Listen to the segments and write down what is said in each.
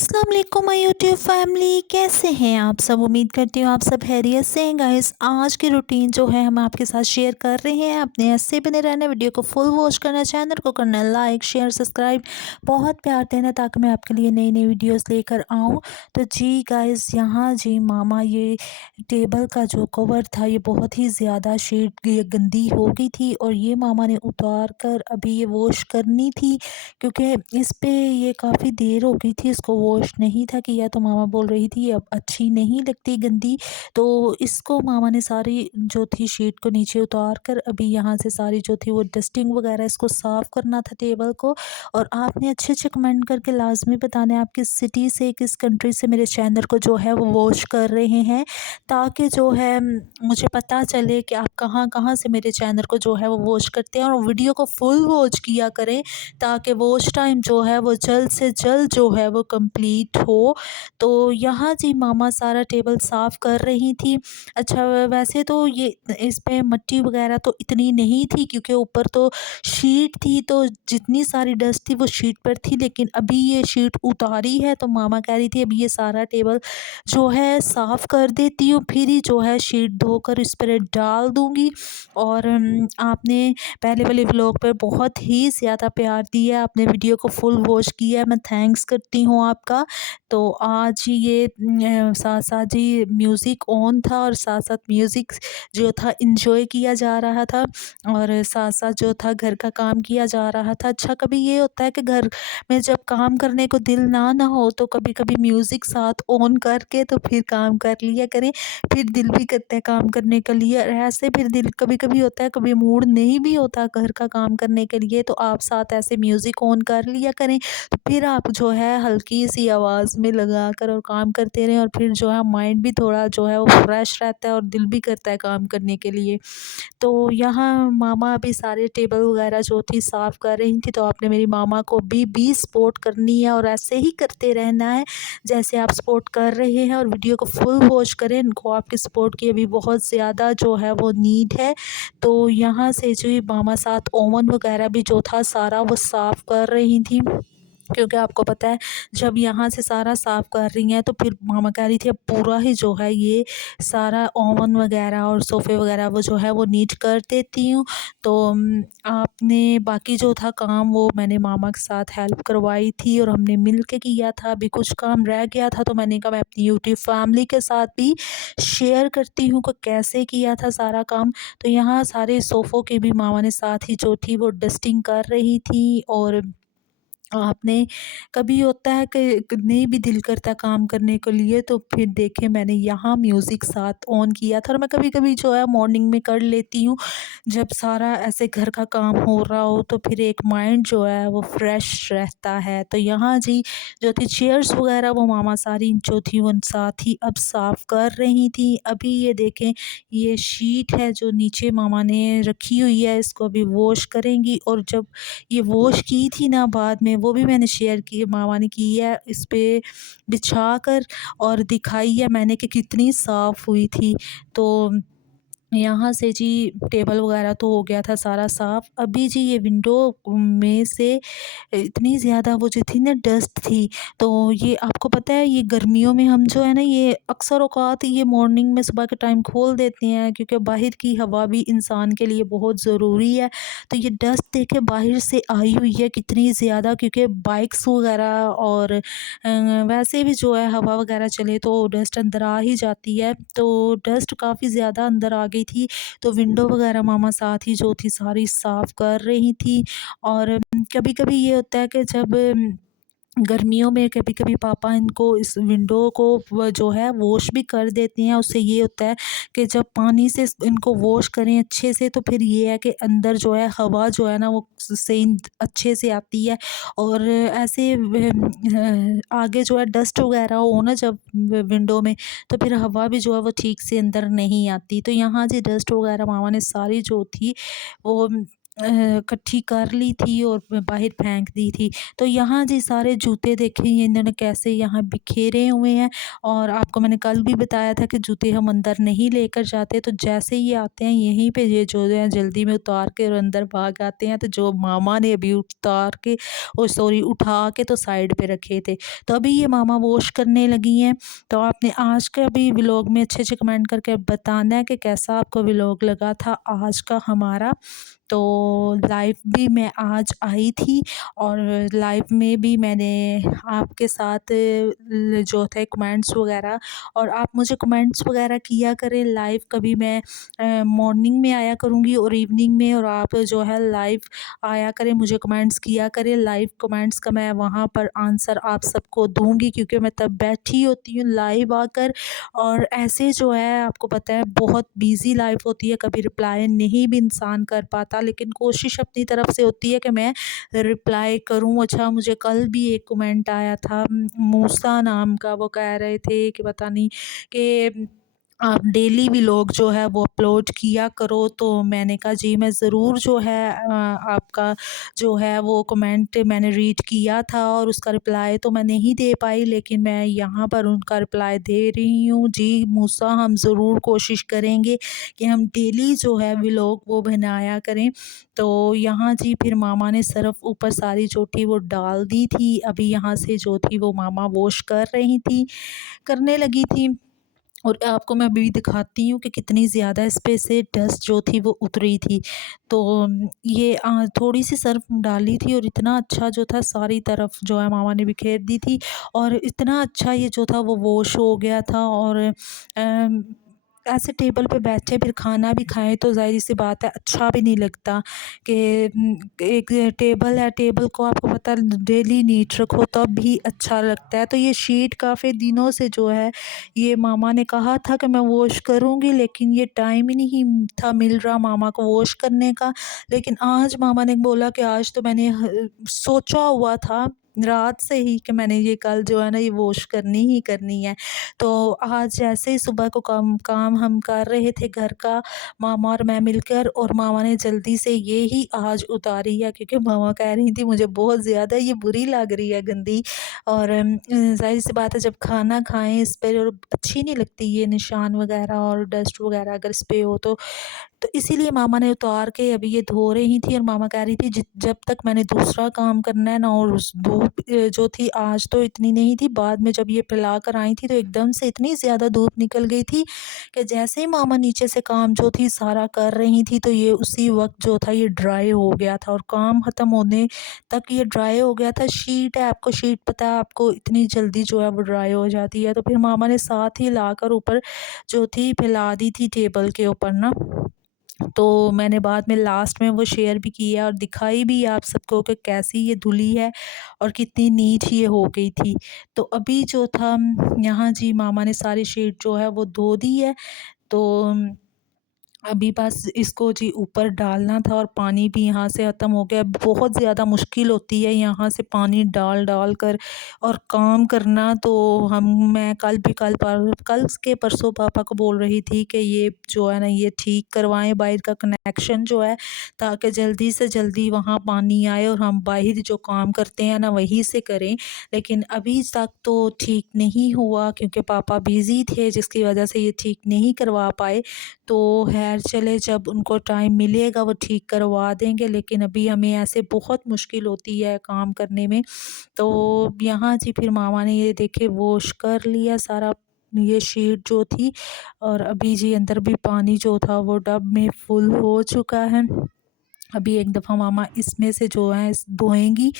अस्सलाम वालेकुम my YouTube family, कैसे हैं आप सब। उम्मीद करती हूँ आप सब खैरियत से हैं। गाइस, आज की रूटीन जो है हम आपके साथ शेयर कर रहे हैं। अपने ऐसे बने रहना, वीडियो को फुल वॉच करना, चैनल को करना लाइक शेयर सब्सक्राइब, बहुत प्यार देना ताकि मैं आपके लिए नई नई वीडियोस लेकर आऊँ। तो जी गाइस, यहाँ जी मामा ये टेबल का जो कवर था ये बहुत ही ज़्यादा शेड ये गंदी हो गई थी और ये मामा ने उतार कर अभी ये वॉश करनी थी, क्योंकि इस पे ये काफ़ी देर हो गई थी, इसको वॉश नहीं था किया। तो मामा बोल रही थी अब अच्छी नहीं लगती गंदी, तो इसको मामा ने सारी जो थी शीट को नीचे उतार कर अभी यहाँ से सारी जो थी वो डस्टिंग वगैरह इसको साफ़ करना था टेबल को। और आपने अच्छे अच्छे कमेंट करके लाजमी बताना है आप किस सिटी से किस कंट्री से मेरे चैनल को जो है वो वॉच कर रहे हैं, ताकि जो है मुझे पता चले कि आप कहाँ कहाँ से मेरे चैनल को जो है वो वॉच करते हैं। और वीडियो को फुल वॉच किया करें ताकि वॉच टाइम जो है वो जल्द से जल्द जो है वो कंप्लीट हो। तो यहाँ जी मामा सारा टेबल साफ़ कर रही थी। अच्छा, वैसे तो ये इस पे मिट्टी वगैरह तो इतनी नहीं थी, क्योंकि ऊपर तो शीट थी, तो जितनी सारी डस्ट थी वो शीट पर थी। लेकिन अभी ये शीट उतारी है तो मामा कह रही थी अभी ये सारा टेबल जो है साफ़ कर देती हूँ, फिर ही जो है शीट धोकर इस पर डाल दूँगी। और आपने पहले वाले व्लॉग पे बहुत ही ज़्यादा प्यार दिया, आपने वीडियो को फुल वॉच किया, मैं थैंक्स करती हूँ आपका। तो आज ये साथ साथ जी म्यूज़िक ऑन था और साथ साथ म्यूज़िक जो था इंजॉय किया जा रहा था, और साथ साथ जो था घर का काम किया जा रहा था। अच्छा, कभी ये होता है कि घर में जब काम करने को दिल ना हो तो कभी कभी म्यूज़िक साथ ऑन करके तो फिर काम कर लिया करें, फिर दिल भी करता है काम करने के लिए। और ऐसे फिर दिल कभी कभी होता है, कभी मूड नहीं भी होता घर का काम करने के लिए, तो आप साथ ऐसे म्यूज़िक ऑन कर लिया करें, तो फिर आप जो है हल्की सी आवाज़ में लगा कर और काम करते रहें, और फिर जो है माइंड भी थोड़ा जो है वो फ्रेश रहता है और दिल भी करता है काम करने के लिए। तो यहाँ मामा अभी सारे टेबल वगैरह जो थी साफ़ कर रही थी, तो आपने मेरी मामा को भी सपोर्ट करनी है और ऐसे ही करते रहना है जैसे आप सपोर्ट कर रहे हैं। और वीडियो को फुल वॉच करें, इनको आपकी सपोर्ट की अभी बहुत ज़्यादा जो है वो नीड है। तो यहाँ से जो मामा साथ ओवन वगैरह भी जो था सारा वो साफ़ कर रही थी, क्योंकि आपको पता है जब यहाँ से सारा साफ़ कर रही हैं तो फिर मामा कह रही थी अब पूरा ही जो है ये सारा ओवन वगैरह और सोफ़े वगैरह वो जो है वो नीट कर देती हूँ। तो आपने बाकी जो था काम वो मैंने मामा के साथ हेल्प करवाई थी और हमने मिल के किया था। अभी कुछ काम रह गया था तो मैंने कहा मैं अपनी यूट्यूब फैमिली के साथ भी शेयर करती हूँ कि कैसे किया था सारा काम। तो यहाँ सारे सोफ़ों की भी मामा ने साथ ही जो थी वो डस्टिंग कर रही थी। और आपने कभी होता है कि नहीं भी दिल करता काम करने के लिए, तो फिर देखें मैंने यहाँ म्यूज़िक साथ ऑन किया था, और मैं कभी-कभी जो है मॉर्निंग में कर लेती हूँ जब सारा ऐसे घर का काम हो रहा हो, तो फिर एक माइंड जो है वो फ्रेश रहता है। तो यहाँ जी जो थी चेयर्स वगैरह वो मामा सारी जो थी वो साथ ही अब साफ़ कर रही थी। अभी ये देखें ये शीट है जो नीचे मामा ने रखी हुई है, इसको अभी वॉश करेंगी। और जब ये वॉश की थी ना बाद में, वो भी मैंने शेयर की, मामा ने की है इस पे बिछा कर और दिखाई है मैंने कि कितनी साफ़ हुई थी। तो यहाँ से जी टेबल वगैरह तो हो गया था सारा साफ़। अभी जी ये विंडो में से इतनी ज़्यादा वो जो थी ना डस्ट थी, तो ये आपको पता है ये गर्मियों में हम जो है ना ये अक्सर औक़ात ये मॉर्निंग में सुबह के टाइम खोल देते हैं, क्योंकि बाहर की हवा भी इंसान के लिए बहुत ज़रूरी है। तो ये डस्ट देखें बाहर से आई हुई है कितनी ज़्यादा, क्योंकि बाइक्स वगैरह और वैसे भी जो है हवा वगैरह चले तो डस्ट अंदर आ ही जाती है। तो डस्ट काफ़ी ज़्यादा अंदर आ गई थी, तो विंडो वगैरह मामा साथ ही जो थी सारी साफ़ कर रही थी। और कभी-कभी ये होता है कि जब गर्मियों में कभी-कभी पापा इनको इस विंडो को जो है वॉश भी कर देते हैं। उससे ये होता है कि जब पानी से इनको वॉश करें अच्छे से, तो फिर ये है कि अंदर जो है हवा जो है ना वो सही अच्छे से आती है। और ऐसे आगे जो है डस्ट वगैरह हो ना जब विंडो में, तो फिर हवा भी जो है वो ठीक से अंदर नहीं आती। तो यहाँ जी डस्ट वगैरह मामा ने सारी जो थी वो इकट्ठी कर ली थी और बाहर फेंक दी थी। तो यहाँ जी सारे जूते देखें इन्होंने कैसे यहाँ बिखेरे हुए हैं। और आपको मैंने कल भी बताया था कि जूते हम अंदर नहीं लेकर जाते, तो जैसे ही आते हैं यहीं पे ये जो है जल्दी में उतार के और अंदर भाग आते हैं। तो जो मामा ने अभी उतार के ओ सॉरी उठा के तो साइड पे रखे थे, तो अभी ये मामा वॉश करने लगी हैं। तो आपने आज का भी व्लॉग में अच्छे-अच्छे कमेंट करके बताना है कि कैसा आपको व्लॉग लगा था आज का हमारा। तो लाइव भी मैं आज आई थी और लाइव में भी मैंने आपके साथ जो थे कमेंट्स वगैरह, और आप मुझे कमेंट्स वगैरह किया करें। लाइव कभी मैं मॉर्निंग में आया करूँगी और इवनिंग में, और आप जो है लाइव आया करें, मुझे कमेंट्स किया करें। लाइव कमेंट्स का मैं वहाँ पर आंसर आप सबको दूँगी, क्योंकि मैं तब बैठी होती हूँ लाइव आकर। और ऐसे जो है आपको पता है बहुत बिज़ी लाइफ़ होती है, कभी रिप्लाई नहीं भी इंसान कर पाता, लेकिन कोशिश अपनी तरफ से होती है कि मैं रिप्लाई करूँ। अच्छा, मुझे कल भी एक कमेंट आया था मूसा नाम का, वो कह रहे थे कि पता नहीं कि आप डेली व्लॉग जो है वो अपलोड किया करो। तो मैंने कहा जी मैं ज़रूर जो है आपका जो है वो कमेंट मैंने रीड किया था और उसका रिप्लाई तो मैं नहीं दे पाई, लेकिन मैं यहाँ पर उनका रिप्लाई दे रही हूँ। जी मूसा, हम ज़रूर कोशिश करेंगे कि हम डेली जो है व्लॉग वो बनाया करें। तो यहाँ जी फिर मामा ने सर्फ़ ऊपर सारी जो थी वो डाल दी थी। अभी यहाँ से जो थी वो मामा वॉश कर रही थी, करने लगी थी। और आपको मैं अभी दिखाती हूँ कि कितनी ज़्यादा इस पे से डस्ट जो थी वो उतरी थी। तो ये थोड़ी-सी सर्फ़ डाली थी और इतना अच्छा जो था सारी तरफ जो है मामा ने बिखेर दी थी, और इतना अच्छा ये जो था वो वॉश हो गया था। और ऐसे टेबल पे बैठे फिर खाना भी खाएँ तो ज़ाहिर-सी बात है अच्छा भी नहीं लगता कि एक टेबल है, टेबल को आपको पता है डेली नीट रखो तब भी अच्छा लगता है। तो ये शीट काफ़ी दिनों से जो है ये मामा ने कहा था कि मैं वॉश करूँगी, लेकिन ये टाइम ही नहीं था मिल रहा मामा को वॉश करने का। लेकिन आज मामा ने बोला कि आज तो मैंने सोचा हुआ था रात से ही कि मैंने ये कल जो है ना ये वॉश करनी ही करनी है। तो आज जैसे ही सुबह को काम काम हम कर रहे थे घर का, मामा और मैं मिलकर, और मामा ने जल्दी से ये ही आज उतारी है, क्योंकि मामा कह रही थी मुझे बहुत ज़्यादा ये बुरी लग रही है, गंदी। और ज़ाहिर-सी बात है जब खाना खाएँ इस पे और अच्छी नहीं लगती ये निशान वग़ैरह और डस्ट वग़ैरह अगर इस पे हो तो इसीलिए मामा ने उतार के अभी ये धो रही थी। और मामा कह रही थी जब तक मैंने दूसरा काम करना है ना, और उस धूप जो थी आज तो इतनी नहीं थी, बाद में जब ये पिला कर आई थी तो एकदम से इतनी ज़्यादा धूप निकल गई थी कि जैसे ही मामा नीचे से काम जो थी सारा कर रही थी तो ये उसी वक़्त जो था ये ड्राई हो गया था, और काम ख़त्म होने तक ये ड्राई हो गया था। शीट है, आपको शीट पता है आपको इतनी जल्दी जो है वो ड्राई हो जाती है। तो फिर मामा ने साथ ही लाकर ऊपर जो थी फैला दी थी टेबल के ऊपर ना। तो मैंने बाद में लास्ट में वो शेयर भी किया और दिखाई भी आप सबको कि कैसी ये धुली है और कितनी नीट ये हो गई थी। तो अभी जो था यहाँ जी मामा ने सारी शीट जो है वो धो दी है। तो अभी बस इसको जी ऊपर डालना था, और पानी भी यहाँ से ख़त्म हो गया। बहुत ज़्यादा मुश्किल होती है यहाँ से पानी डाल कर और काम करना। तो मैं कल के परसों पापा को बोल रही थी कि ये जो है ना ये ठीक करवाएं बाहर का कनेक्शन जो है, ताकि जल्दी से जल्दी वहाँ पानी आए और हम बाहर जो काम करते हैं ना वहीं से करें। लेकिन अभी तक तो ठीक नहीं हुआ, क्योंकि पापा बिज़ी थे जिसकी वजह से ये ठीक नहीं करवा पाए। तो ख़ैर चले, जब उनको टाइम मिलेगा वो ठीक करवा देंगे, लेकिन अभी हमें ऐसे बहुत मुश्किल होती है काम करने में। तो यहाँ जी फिर मामा ने ये देखे वॉश कर लिया सारा ये शीट जो थी, और अभी जी अंदर भी पानी जो था वो टब में फुल हो चुका है। अभी एक दफ़ा मामा इसमें से जो है धोएंगी,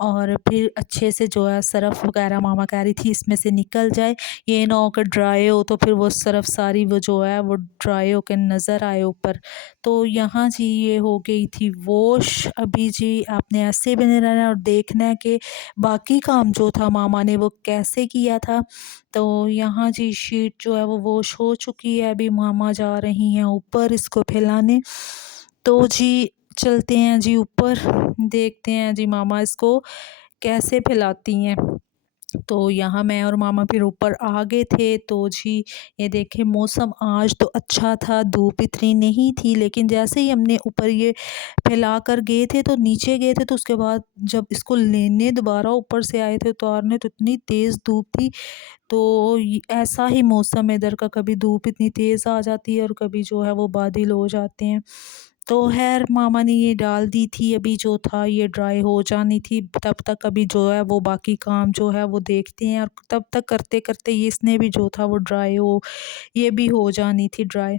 और फिर अच्छे से जो है सरफ़ वगैरह मामा कह रही थी इसमें से निकल जाए, ये ना हो कि ड्राई हो तो फिर वो सरफ़ सारी वो जो है वो ड्राई होकर नज़र आए ऊपर। तो यहाँ जी ये हो गई थी वॉश। अभी जी आपने ऐसे बने रहना है और देखना है कि बाकी काम जो था मामा ने वो कैसे किया था। तो यहाँ जी शीट जो है वो वॉश हो चुकी है, अभी मामा जा रही हैं ऊपर इसको फैलाने। तो जी चलते हैं जी ऊपर, देखते हैं जी मामा इसको कैसे फैलाती हैं। तो यहाँ मैं और मामा फिर ऊपर आ गए थे। तो जी ये देखिए मौसम आज तो अच्छा था, धूप इतनी नहीं थी, लेकिन जैसे ही हमने ऊपर ये फैला कर गए थे तो नीचे गए थे, तो उसके बाद जब इसको लेने दोबारा ऊपर से आए थे उतारने, तो इतनी तेज़ धूप थी। तो ऐसा ही मौसम है इधर का, कभी धूप इतनी तेज़ आ जाती है और कभी जो है वो बादल हो जाते हैं। तो खैर मामा ने ये डाल दी थी, अभी जो था ये ड्राई हो जानी थी, तब तक अभी जो है वो बाकी काम जो है वो देखते हैं, और तब तक करते करते ये इसने भी जो था वो ड्राई हो, ये भी हो जानी थी ड्राई।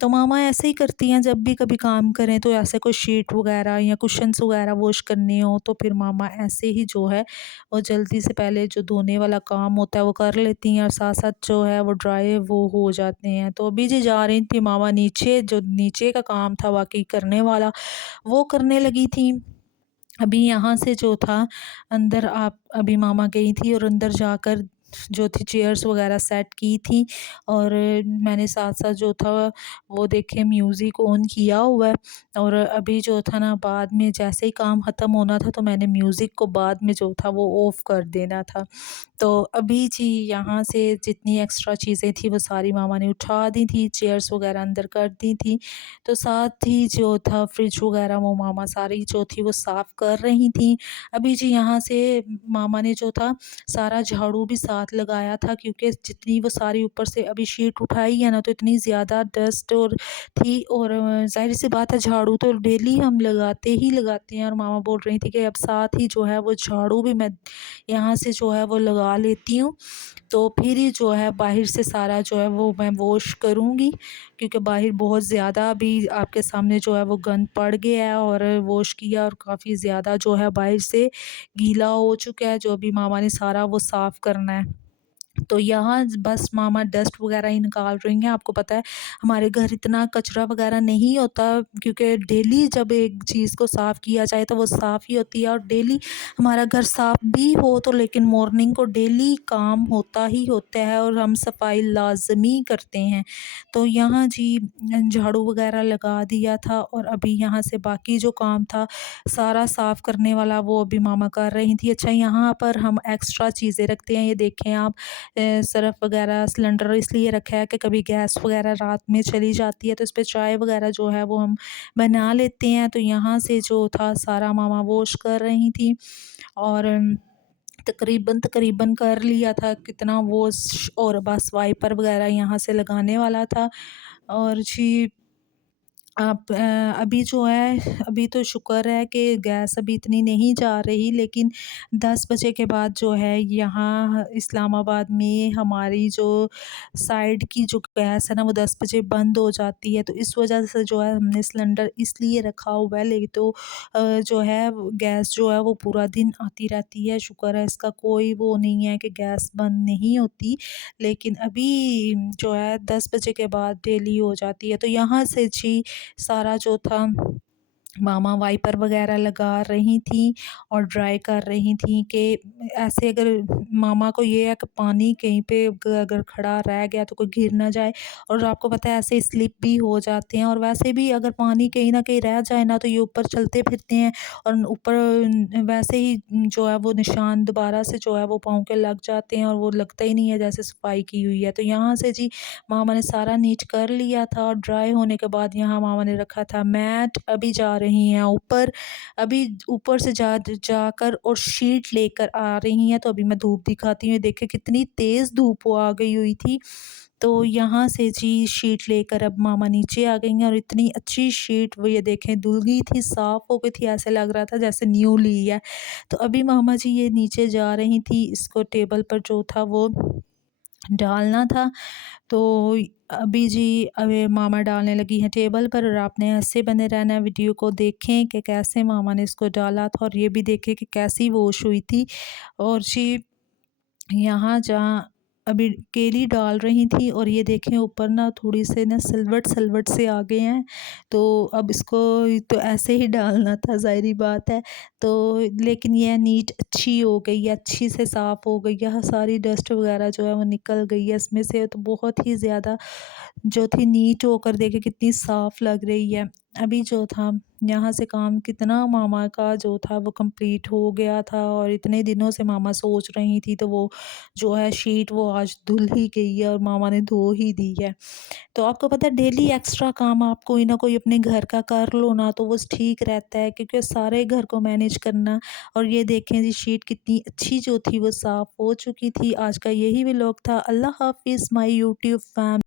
तो मामा ऐसे ही करती हैं, जब भी कभी काम करें तो ऐसे कोई शीट वगैरह या कुशन्स वगैरह वॉश करने हो तो फिर मामा ऐसे ही जो है वो जल्दी से पहले जो धोने वाला काम होता है वो कर लेती हैं, और साथ साथ जो है वो ड्राई वो हो जाते हैं। तो अभी जी जा रही थी मामा नीचे, जो नीचे का काम था बाकी करने वाला वो करने लगी थी। अभी यहाँ से जो था अंदर, आप अभी मामा गई थी और अंदर जाकर जो थी चेयर्स वगैरह सेट की थी, और मैंने साथ साथ जो था वो देखे म्यूज़िक ऑन किया हुआ है। और अभी जो था ना, बाद में जैसे ही काम ख़त्म होना था तो मैंने म्यूज़िक को बाद में जो था वो ऑफ़ कर देना था। तो अभी जी यहाँ से जितनी एक्स्ट्रा चीज़ें थी वो सारी मामा ने उठा दी थी, चेयर्स वगैरह अंदर कर दी थी। तो साथ ही जो था फ्रिज वगैरह वो मामा सारी जो थी वो साफ़ कर रही थी। अभी जी यहाँ से मामा ने जो था सारा झाड़ू भी साथ लगाया था, क्योंकि जितनी वो सारी ऊपर से अभी शीट उठाई है ना, तो इतनी ज़्यादा डस्ट और थी, और ज़ाहिर-सी बात है झाड़ू तो डेली हम लगाते ही लगाते हैं, और मामा बोल रही थी कि अब साथ ही जो है वो झाड़ू भी मैं यहाँ से जो है वो लगा लेती हूँ। तो फिर ही जो है बाहर से सारा जो है वो मैं वॉश करूँगी, क्योंकि बाहर बहुत ज़्यादा अभी आपके सामने जो है वो गंद पड़ गया है, और वॉश किया और काफ़ी ज़्यादा जो है बाहर से गीला हो चुका है, जो अभी मामा ने सारा वो साफ़ करना है। तो यहाँ बस मामा डस्ट वगैरह ही निकाल रही हैं। आपको पता है हमारे घर इतना कचरा वगैरह नहीं होता, क्योंकि डेली जब एक चीज़ को साफ़ किया जाए तो वो साफ़ ही होती है, और डेली हमारा घर साफ़ भी हो तो, लेकिन मॉर्निंग को डेली काम होता ही होता है और हम सफाई लाज़मी करते हैं। तो यहाँ जी झाड़ू वगैरह लगा दिया था, और अभी यहाँ से बाकी जो काम था सारा साफ़ करने वाला वो अभी मामा कर रही थी। अच्छा, यहाँ पर हम एक्स्ट्रा चीज़ें रखते हैं, ये देखें आप, सर्फ़ वगैरह सिलेंडर इसलिए रखा है कि कभी गैस वगैरह रात में चली जाती है तो इस पे चाय वगैरह जो है वो हम बना लेते हैं। तो यहाँ से जो था सारा मामा वॉश कर रही थी, और तकरीबन तकरीबन कर लिया था कितना वॉश, और बस वाइपर वगैरह यहाँ से लगाने वाला था। और जी आप अभी जो है, अभी तो शुक्र है कि गैस अभी इतनी नहीं जा रही, लेकिन 10 बजे के बाद जो है यहाँ इस्लामाबाद में हमारी जो साइड की जो गैस है ना वो 10 बजे बंद हो जाती है। तो इस वजह से जो है हमने सिलेंडर इसलिए रखा हुआ है, लेकिन तो जो है गैस जो है वो पूरा दिन आती रहती है। शुक्र है, इसका कोई वो नहीं है कि गैस बंद नहीं होती। लेकिन अभी जो है 10 बजे के बाद डेली हो जाती है। तो यहाँ से जी सारा जो था मामा वाइपर वगैरह लगा रही थी और ड्राई कर रही थी, कि ऐसे अगर मामा को ये है कि पानी कहीं पे अगर खड़ा रह गया तो कोई गिर ना जाए, और आपको पता है ऐसे स्लिप भी हो जाते हैं, और वैसे भी अगर पानी कहीं ना कहीं रह जाए ना तो ये ऊपर चलते फिरते हैं, और ऊपर वैसे ही जो है वो निशान दोबारा से जो है वो पाँव के लग जाते हैं, और वो लगता ही नहीं है जैसे सफाई की हुई है। तो यहाँ से जी मामा ने सारा नीट कर लिया था, और ड्राई होने के बाद यहाँ मामा ने रखा था मैट। अभी जा रही हैं ऊपर, अभी ऊपर से जाकर और शीट लेकर आ रही हैं। तो अभी मैं धूप दिखाती हूँ, देखिए कितनी तेज़ धूप वो आ गई हुई थी। तो यहाँ से जी शीट लेकर अब मामा नीचे आ गई हैं, और इतनी अच्छी शीट वो ये देखें धुल गई थी, साफ़ हो गई थी, ऐसे लग रहा था जैसे न्यू ली है। तो अभी मामा जी ये नीचे जा रही थी, इसको टेबल पर जो था वो डालना था। तो अभी जी अभी मामा डालने लगी हैं टेबल पर, और आपने ऐसे बने रहना है, वीडियो को देखें कि कैसे मामा ने इसको डाला था, और ये भी देखें कि कैसी वॉश हुई थी। और जी यहाँ जहाँ अभी केली डाल रही थी, और ये देखें ऊपर ना थोड़ी से ना सिलवट सिलवट से आ गए हैं। तो अब इसको तो ऐसे ही डालना था, ज़ाहिर बात है। तो लेकिन ये नीट अच्छी हो गई है, अच्छी से साफ़ हो गई है, सारी डस्ट वगैरह जो है वो निकल गई है इसमें से। तो बहुत ही ज़्यादा जो थी नीट होकर देखे कितनी साफ़ लग रही है। अभी जो था यहाँ से काम कितना मामा का जो था वो कंप्लीट हो गया था और इतने दिनों से मामा सोच रही थी, तो वो जो है शीट वो आज धुल ही गई है और मामा ने धो ही दी है। तो आपको पता है डेली एक्स्ट्रा काम आप कोई ना कोई अपने घर का कर लो ना, तो वो ठीक रहता है, क्योंकि सारे घर को मैनेज करना। और ये देखें जी, शीट कितनी अच्छी जो थी वो साफ़ हो चुकी थी। आज का यही व्लॉग था। अल्लाह हाफ़िज़ माय यूट्यूब फैम।